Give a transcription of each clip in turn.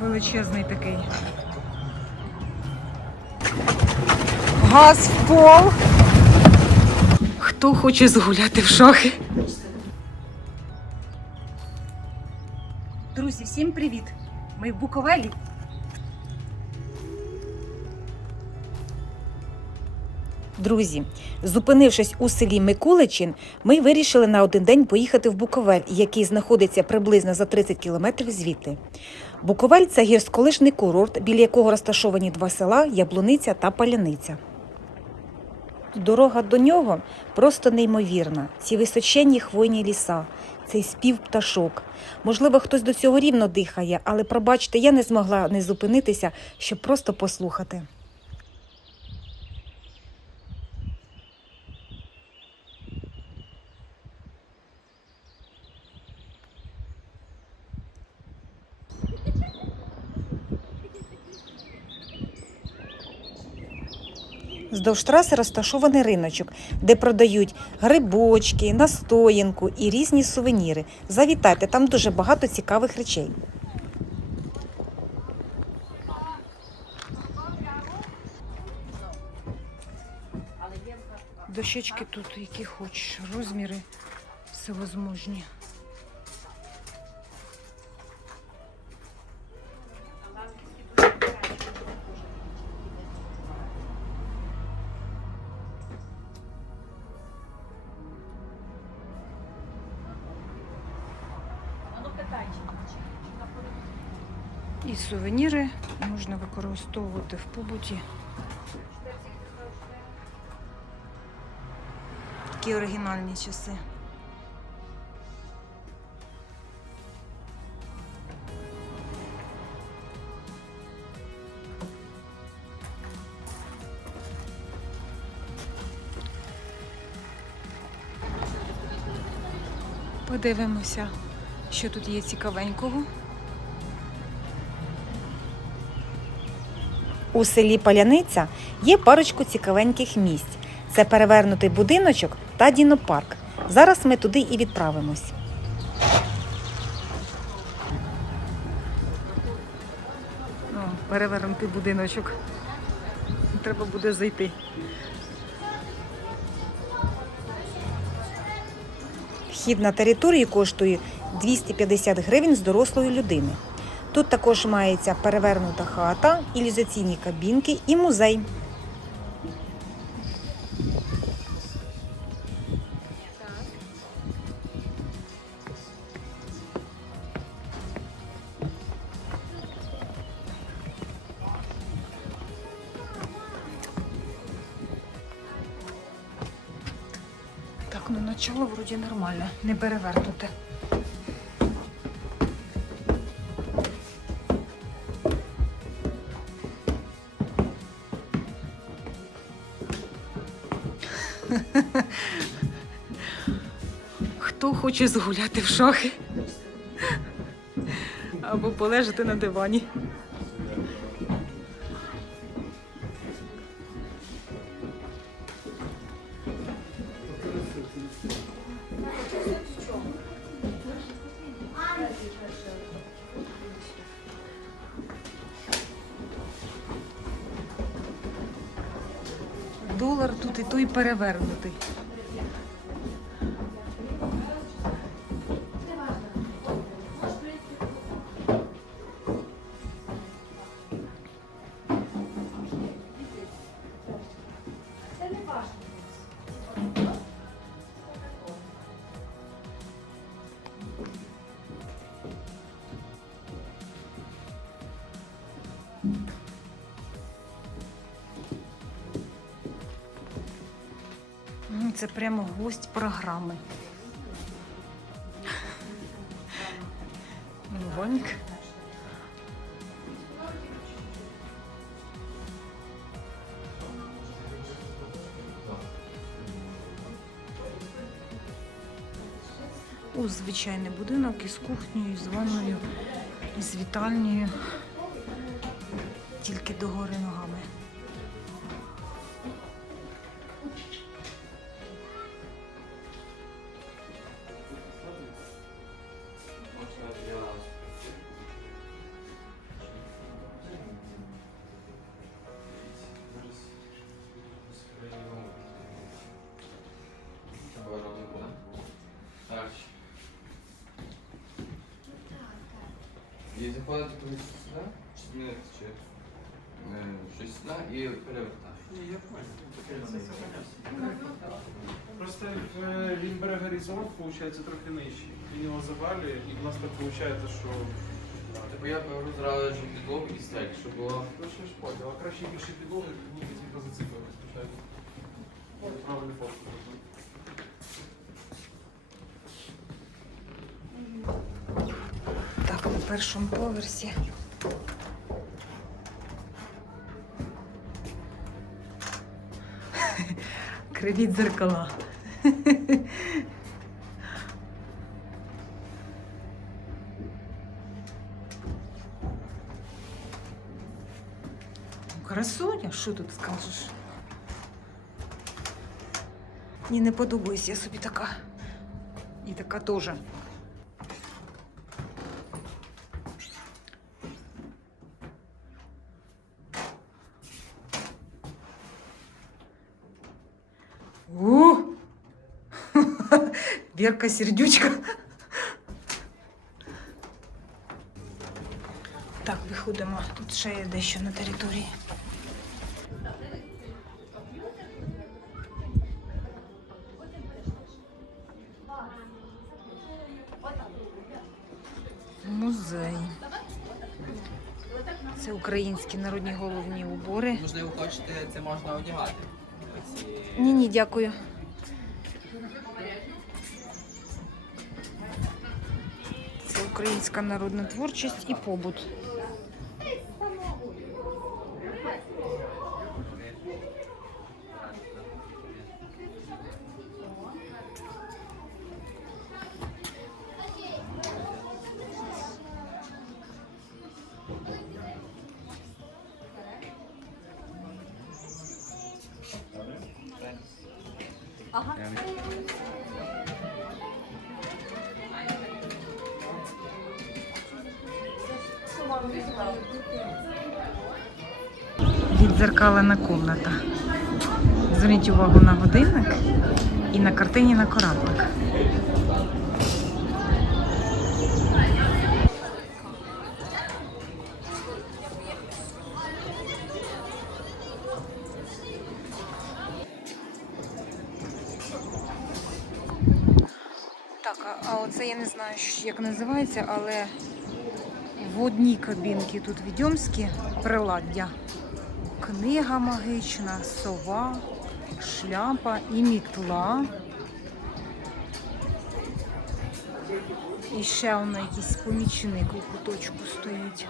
Величезний такий. Газ в пол. Хто хоче згуляти в шахи? Друзі, всім привіт! Ми в Буковелі. Друзі, зупинившись у селі Микуличин, ми вирішили на один день поїхати в Буковель, який знаходиться приблизно за 30 кілометрів звідти. Буковель це гірськолижний курорт, біля якого розташовані два села Яблуниця та Паляниця. Дорога до нього просто неймовірна. Ці височенні хвойні ліса, цей спів пташок. Можливо, хтось до цього рівно дихає, але пробачте, я не змогла не зупинитися, щоб просто послухати. Здовж траси розташований риночок, де продають грибочки, настоянку і різні сувеніри. Завітайте, там дуже багато цікавих речей. Дощечки тут, які хочеш, розміри всевозможні. Сувеніри можна використовувати в побуті. Такі оригінальні часи. Подивимося, що тут є цікавенького. У селі Паляниця є парочку цікавеньких місць. Це перевернутий будиночок та дінопарк. Зараз ми туди і відправимось. О, перевернутий будиночок. Треба буде зайти. Вхід на територію коштує 250 гривень з дорослої людини. Тут також мається перевернута хата, ілюзаційні кабінки і музей. Так, ну начало вроді нормальне, не перевернуте. Хоче згуляти в шахи? Або полежати на дивані. Долар тут і той перевернутий. Це прямо гость програми. Ваньк. У звичайний будинок із кухнею, з ванною, із вітальнею. Тільки догори ногами. І заходити кудись сюди, чи змінити, чи е, щось сюди і перевертати. Ні, я понял. Просто е, він бере горизонт, виходить, трохи нижчий. Він його завалює, і в нас так виходить, що. Типу я беру зразу ж підлогу і стель, щоб було. Ну ж понял, а краще більше підлоги, ні, тільки зацікавили спочатку. Правильний фокус. Першому поверсі. Кривіть дзеркала. Красуня, що тут скажеш? Ні, не подобається, я собі така. І така теж. Вірка сердючка. Так, виходимо. Тут ще є дещо на території. Музей. Це українські народні головні убори. Можливо, хочете, це можна одягати. Ні, ні, дякую. Українська народна творчість і побут. Комната. Зверніть увагу на годинник і на картині на кораблик. Так, а, оце я не знаю, як називається, але водні кабінки тут відьомські приладдя. Книга магічна, сова, шляпа і мітла. І ще воно якийсь помічник у куточку стоїть.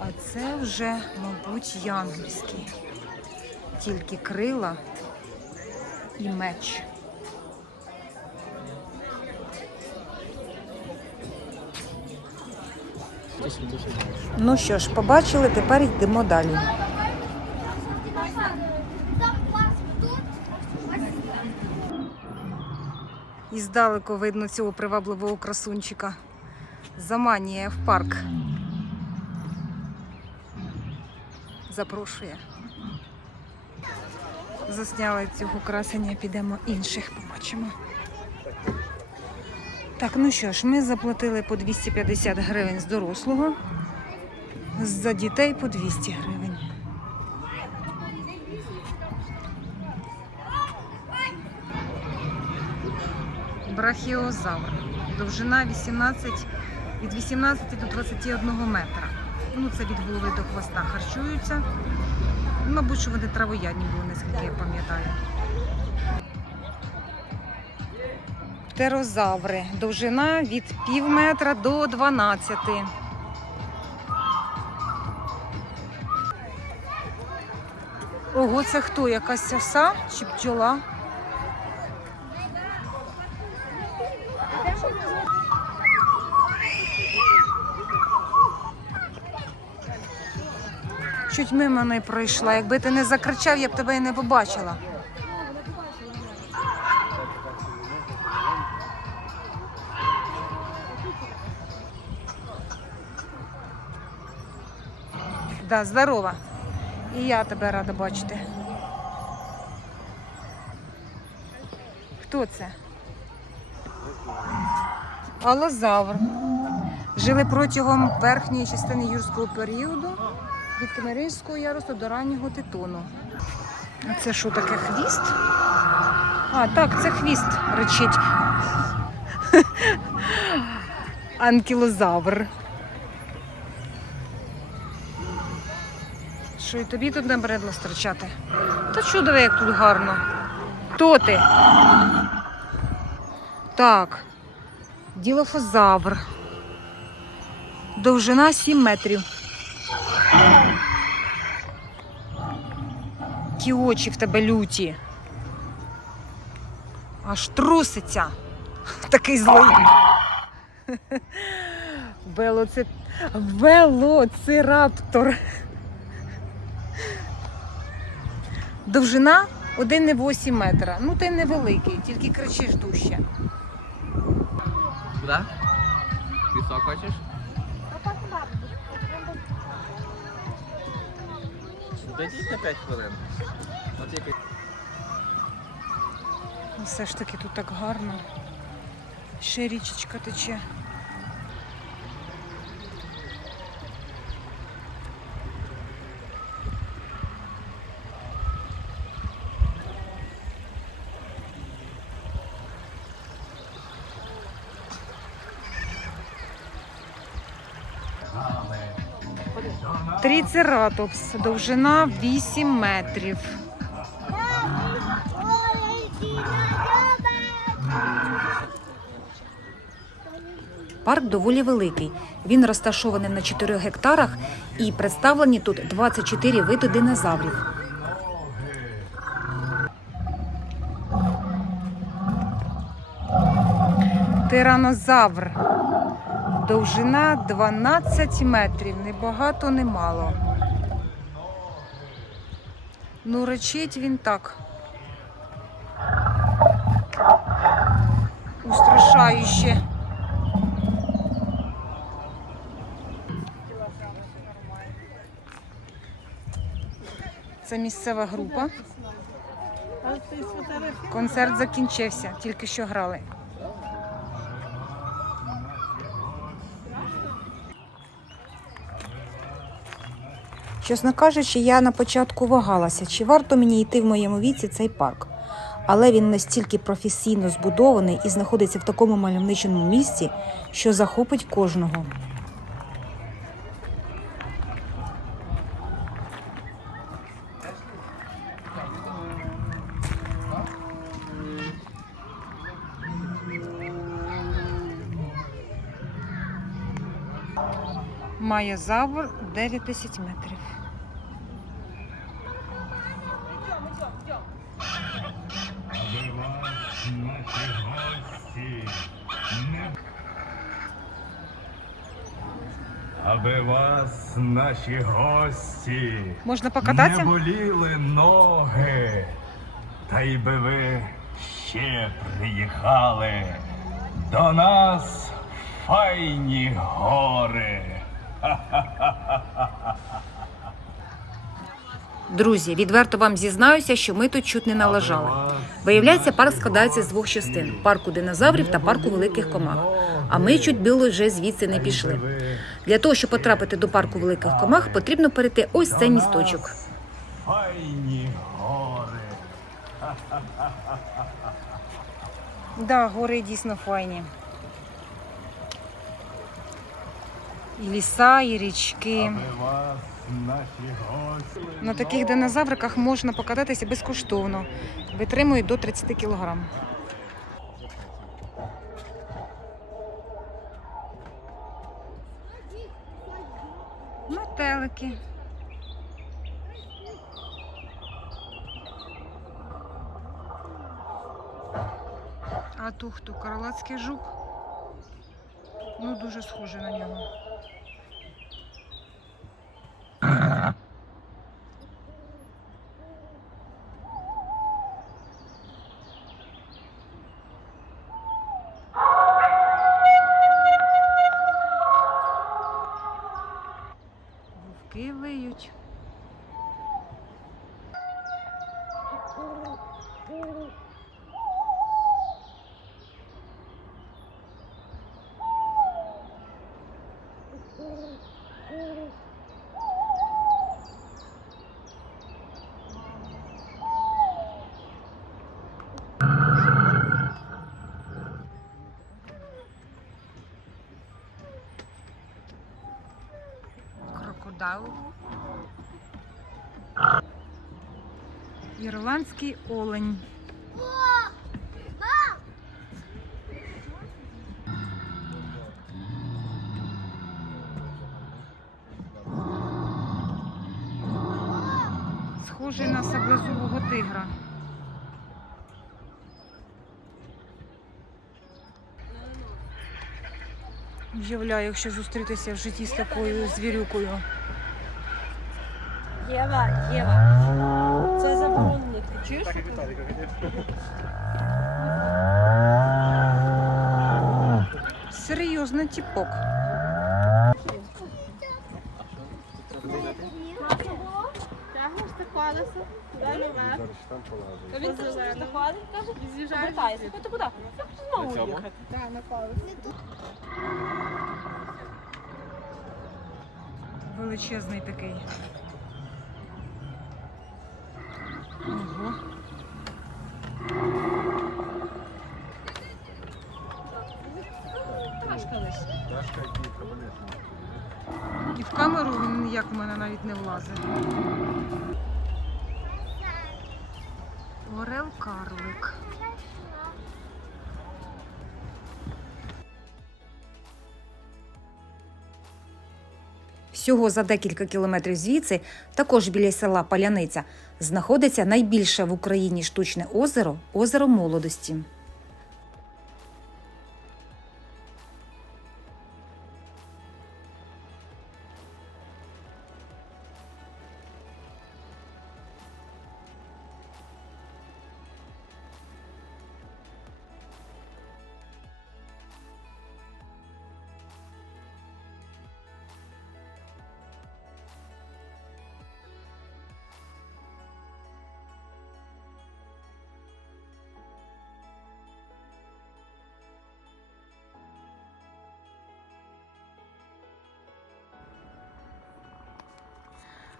А це вже, мабуть, янгельський. Тільки крила і меч. Ну що ж, побачили, тепер йдемо далі. Здалеку видно цього привабливого красунчика. Заманює в парк. Запрошує. Засняли цього красення, підемо інших побачимо. Так, ну що ж, ми заплатили по 250 гривень з дорослого, за дітей по 200 гривень. Брахіозавр. Довжина 18, від 18 до 21 метра. Ну, це від голови до хвоста харчуються. Мабуть, що вони травоядні були, наскільки я пам'ятаю. Птерозаври. Довжина від пів метра до 12. Ого, це хто? Якась оса чи бджола? Чуть мимо не пройшла. Якби ти не закричав, я б тебе і не побачила. Да, здорова. І я тебе рада бачити. Хто це? Алозавр. жили протягом верхньої частини юрського періоду від Кемеринського ярусу до раннього титону. А це що таке хвіст? А, так, це хвіст речить. Анкілозавр. Що і тобі тут набридло строчати? Та чудово, як тут гарно. Хто ти? Так. Ділофозавр. Довжина 7 метрів. Ті очі в тебе люті. Аж труситься. Такий злий. Велоци... Велоцираптор. Довжина 1,8 метра. Ну, ти невеликий, тільки кричиш дужче. Куди? Пісок хочеш? Дойдіть на 5 хвилин. Ну, Все ж таки тут так гарно. Ще річечка тече. Тріцератопс, довжина 8 метрів. Парк доволі великий. Він розташований на 4 гектарах і представлені тут 24 види динозаврів. Тиранозавр. Довжина 12 метрів. Не багато, не мало. Ну, речить він так. Устрашающе. Це місцева група. Концерт закінчився, тільки що грали. Чесно кажучи, я на початку вагалася, чи варто мені йти в моєму віці цей парк. Але він настільки професійно збудований і знаходиться в такому мальовничому місці, що захопить кожного. Має забор 9 тисяч метрів. Аби вас, наші гості, не... Аби вас, наші гості, Можна покататися? не боліли ноги, та й би ви ще приїхали до нас файні гори. Друзі, відверто вам зізнаюся, що ми тут чуть не налажали. Виявляється, парк складається з двох частин: парку динозаврів та парку великих комах. А ми чуть біло вже звідси не пішли. Для того, щоб потрапити до парку великих комах, потрібно перейти ось цей місточок. Да, гори дійсно файні. І ліса, і річки. На таких динозавриках можна покататися безкоштовно. Витримують до 30 кілограм. Метелики. А то хто? Каралацький жук? Ну, дуже схоже на нього. Крокодил. Ірландський олень. Схожий на саблезубого тигра. Уявляю, якщо зустрітися в житті з такою звірюкою. Єва, Єва. Це заборонено. Ти чуєш? Серйозний тіпок. Тягнеш це колесо, туди наверх. Та він теж знаходить, каже, і з'їжджаєш. Вертається. Ти куди? Я хочу знову їхати. Так, на колесо. Величезний такий. Ого. І в ніяк в мене навіть не влазить. Орел карлик. Всього за декілька кілометрів звідси, також біля села Паляниця, знаходиться найбільше в Україні штучне озеро озеро молодості.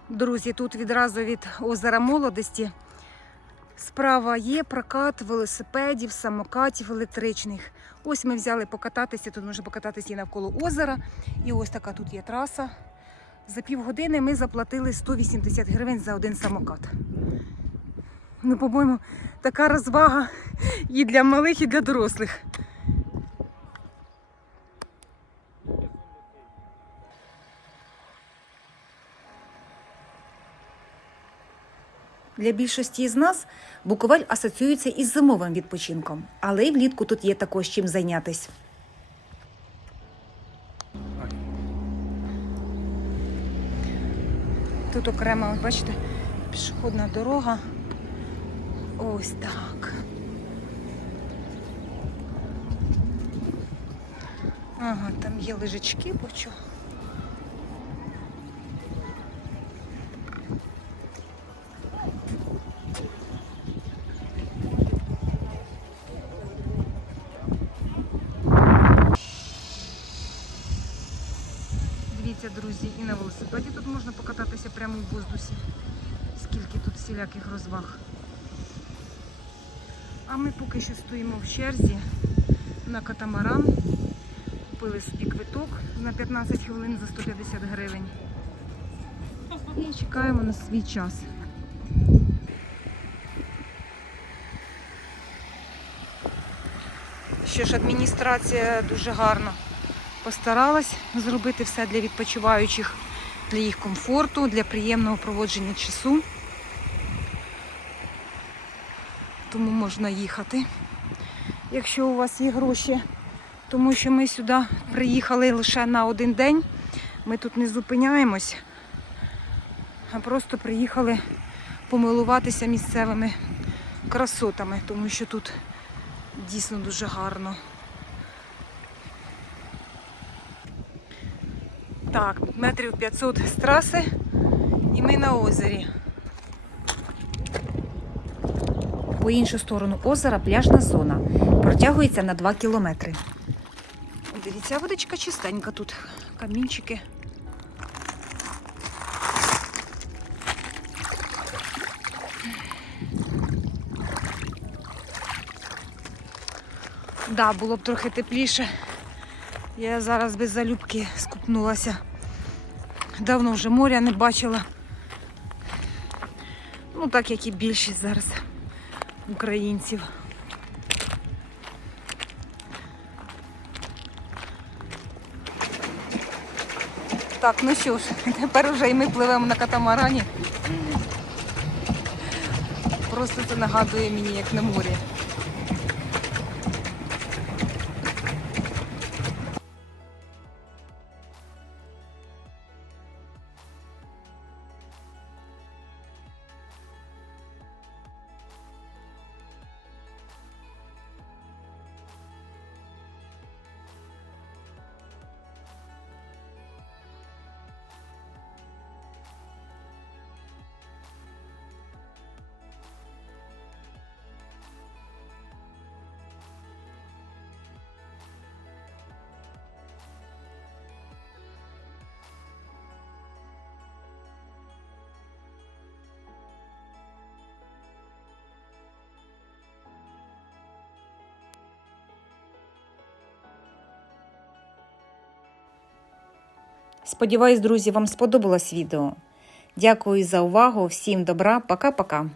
Друзі, тут відразу від озера молодості справа є прокат велосипедів, самокатів електричних. Ось ми взяли покататися, тут можна покататися і навколо озера. І ось така тут є траса. За півгодини ми заплатили 180 гривень за один самокат. Ну, по-моєму, така розвага і для малих, і для дорослих. Для більшості з нас Буковель асоціюється із зимовим відпочинком, але й влітку тут є також чим зайнятись. Тут окремо, от бачите, пішохідна дорога. Ось так. Ага, там є лежачки, бачу. Велосипеді тут можна покататися прямо в воздусі. Скільки тут всіляких розваг. А ми поки що стоїмо в черзі на катамаран. Купили собі квиток на 15 хвилин за 150 гривень. І чекаємо на свій час. Що ж, адміністрація дуже гарно постаралась зробити все для відпочиваючих, для їх комфорту, для приємного проводження часу. Тому можна їхати, якщо у вас є гроші. Тому що ми сюди приїхали лише на один день. Ми тут не зупиняємось, а просто приїхали помилуватися місцевими красотами, тому що тут дійсно дуже гарно. Так, метрів 500 з траси і ми на озері. По іншу сторону озера пляжна зона. Протягується на 2 кілометри. Дивіться, водичка чистенька тут. Камінчики. Да, було б трохи тепліше. Я зараз без залюбки скупнулася Давно вже моря не бачила. Ну, так як і більшість зараз українців. Так, ну що ж, тепер вже і ми пливемо на катамарані. Просто це нагадує мені, як на морі. Сподіваюсь, друзі, вам сподобалось відео. Дякую за увагу, всім добра, пока-пока.